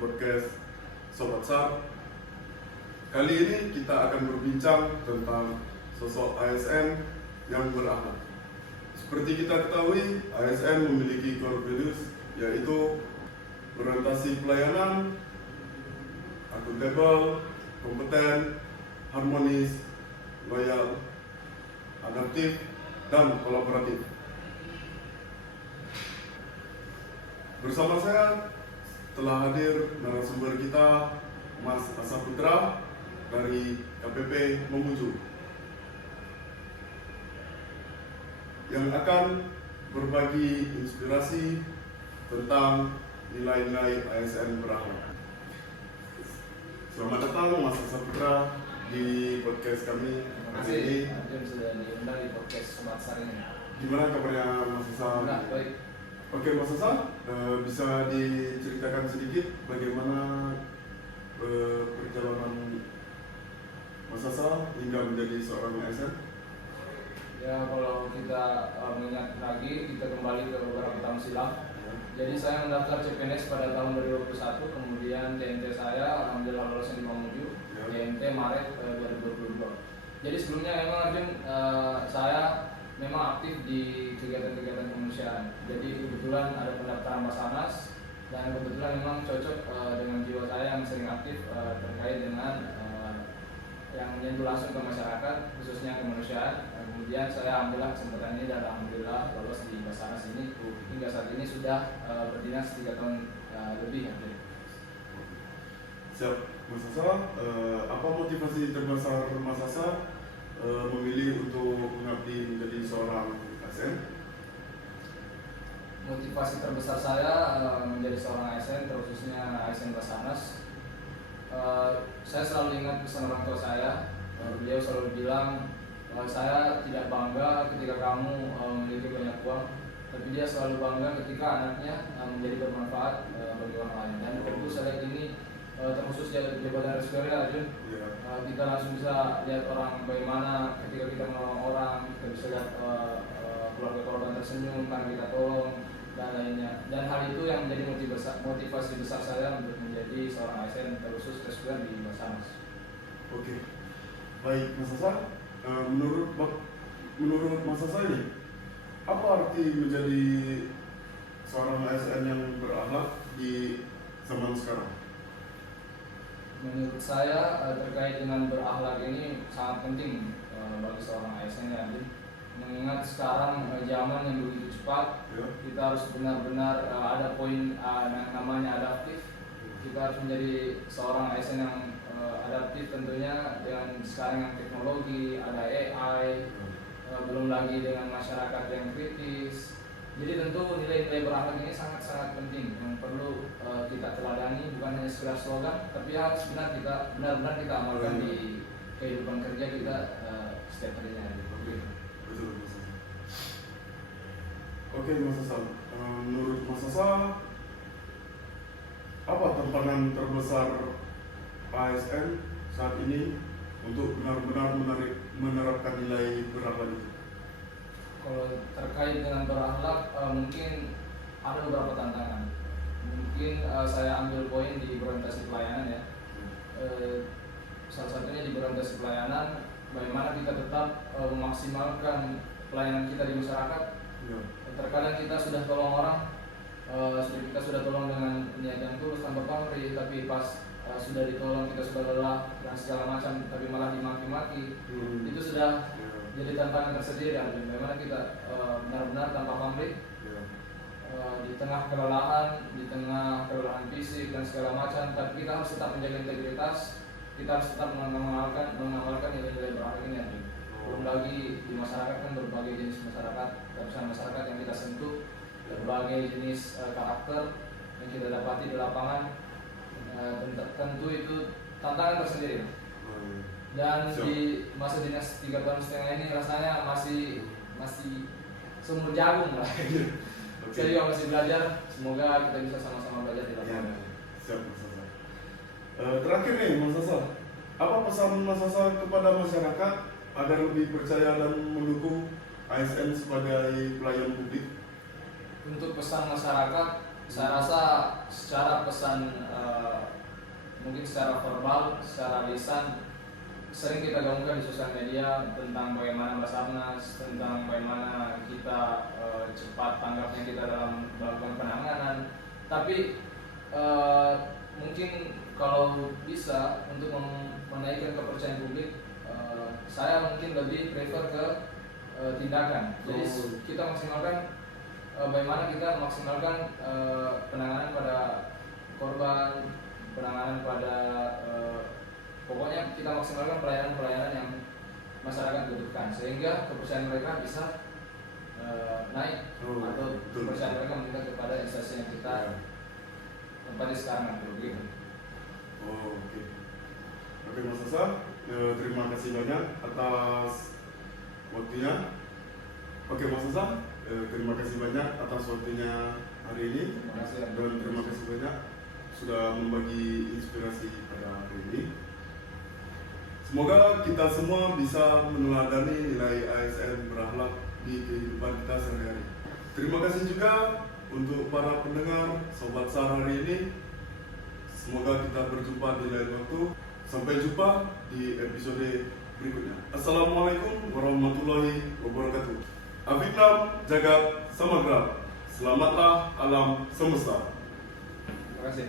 podcast Sobat SAR. Kali ini kita akan berbincang tentang sosok ASN yang berakhlak. Seperti kita ketahui, ASN memiliki core values, yaitu orientasi pelayanan, akuntabel, kompeten, harmonis, loyal, adaptif, dan kolaboratif. Bersama saya telah hadir narasumber kita, Mas Asa Putra dari KPP Mamuju, yang akan berbagi inspirasi tentang nilai-nilai ASN berakhlak. Selamat datang Mas Asa Putra di podcast kami. Terima kasih Arjun sudah diundang di podcast Sobat SAR ini. Gimana kabarnya Mas Asa? Baik. Oke Mas Asa, bisa diceritakan sedikit bagaimana perjalanan Mas Asa hingga menjadi seorang ASN? Ya, kalau kita mengingat lagi, kita kembali ke beberapa tahun silam. Jadi saya mendaftar CPNS pada tahun 2021, kemudian TNT saya alhamdulillah lolos di Mamuju, TNT Maret 2022. Jadi sebelumnya memang Arjun, saya memang aktif di kegiatan-kegiatan kemanusiaan. Jadi kebetulan ada pendaftaran Basarnas dan kebetulan memang cocok dengan jiwa saya yang sering aktif terkait dengan yang menyentuh langsung ke masyarakat, khususnya kemanusiaan. Kemudian saya ambillah kesempatan ini dan alhamdulillah lolos di Basarnas ini. Hingga saat ini sudah berdinas 3 tahun lebih. Siap, Mas Asa. Apa motivasi terbesar Mas Asa memilih untuk mengabdi menjadi seorang ASN? Motivasi terbesar saya menjadi seorang ASN, terkhususnya ASN Basarnas. Saya selalu ingat pesan orang tua saya. Beliau selalu bilang, saya tidak bangga ketika kamu memiliki banyak uang, tapi dia selalu bangga ketika anaknya menjadi bermanfaat bagi orang lain. Dan tentu saya lihat ini terkhusus di jabatan RSPR Arjun. Kita langsung bisa lihat orang bagaimana ketika kita menolong orang, kita bisa lihat keluarga korban tersenyum karena kita tolong dan lainnya. Dan hal itu yang menjadi motivasi besar saya untuk menjadi seorang ASN terkhusus RSPR di Basarnas. Oke, baik Mas Asa. Menurut Mas Asa ini, apa arti menjadi seorang ASN yang berakhlak di zaman sekarang? Menurut saya terkait dengan berakhlak ini sangat penting bagi seorang ASN ya, mengingat sekarang zaman yang begitu cepat, kita harus benar-benar ada poin yang namanya adaptif. Kita harus menjadi seorang ASN yang adaptif tentunya dengan sekarang yang teknologi, ada AI, belum lagi dengan masyarakat yang kritis. Jadi tentu nilai-nilai berakhlak ini sangat-sangat penting yang perlu kita teladani, bukan hanya sekedar slogan, tapi harus benar-benar kita amalkan di kehidupan kerja kita setiap harinya. Betul, Mas Asa. Oke Mas Asa, menurut Mas Asa, apa tantangan terbesar ASN saat ini untuk benar-benar menerapkan nilai berakhlak itu? Kalau terkait dengan berakhlak, mungkin ada beberapa tantangan. Mungkin saya ambil poin di berorientasi pelayanan ya. Salah satunya di berorientasi pelayanan, bagaimana kita tetap memaksimalkan pelayanan kita di masyarakat. Terkadang kita sudah tolong orang, kita sudah tolong dengan niat yang tulus tanpa pamrih, tapi pas sudah ditolong kita sudah lelah dan segala macam, tapi malah dimaki-maki. Itu sudah jadi tantangan tersendiri. Bagaimana kita benar-benar tanpa pamrih di tengah kelelahan, fisik dan segala macam, tapi kita harus tetap menjaga integritas. Kita harus tetap mengamalkan nilai-nilai berakhlak ini. Belum lagi di masyarakat kan berbagai jenis masyarakat, lapisan masyarakat yang kita sentuh, berbagai jenis karakter yang kita dapati di lapangan. Tentu itu tantangan tersendiri. Dan di masa dinas 3,5 tahun ini rasanya masih sumur jagung lah. Saya juga masih belajar. Semoga kita bisa sama-sama belajar di lapangan. Siap Mas Asa. Terakhir nih Mas Asa, apa pesan Mas Asa kepada masyarakat agar lebih percaya dan mendukung ASN sebagai pelayan publik? Untuk pesan masyarakat, Saya rasa secara pesan mungkin secara verbal, secara lisan sering kita gaungkan di sosial media tentang bagaimana Basarnas, tentang bagaimana kita cepat tanggapnya kita dalam melakukan penanganan. Tapi mungkin kalau bisa untuk menaikkan kepercayaan publik, saya mungkin lebih prefer ke tindakan. Jadi kita maksimalkan bagaimana kita maksimalkan penanganan pada korban, penanganan pada pokoknya kita maksimalkan pelayanan-pelayanan yang masyarakat butuhkan sehingga kepercayaan mereka bisa naik atau kepercayaan mereka meningkat kepada instansi yang kita tempati sekarang begitu. Oke Mas Hasan, terima kasih banyak atas waktunya. Oke Mas Hasan, terima kasih banyak atas waktunya hari ini. Terima kasih dan terima kasih banyak sudah membagi inspirasi pada hari ini. Semoga kita semua bisa meneladani nilai ASN berakhlak di kehidupan kita sehari-hari. Terima kasih juga untuk para pendengar Sobat SAR hari ini. Semoga kita berjumpa di lain waktu. Sampai jumpa di episode berikutnya. Assalamualaikum warahmatullahi wabarakatuh. Avinam Jagat Samagra. Selamatlah alam semesta. Terima kasih.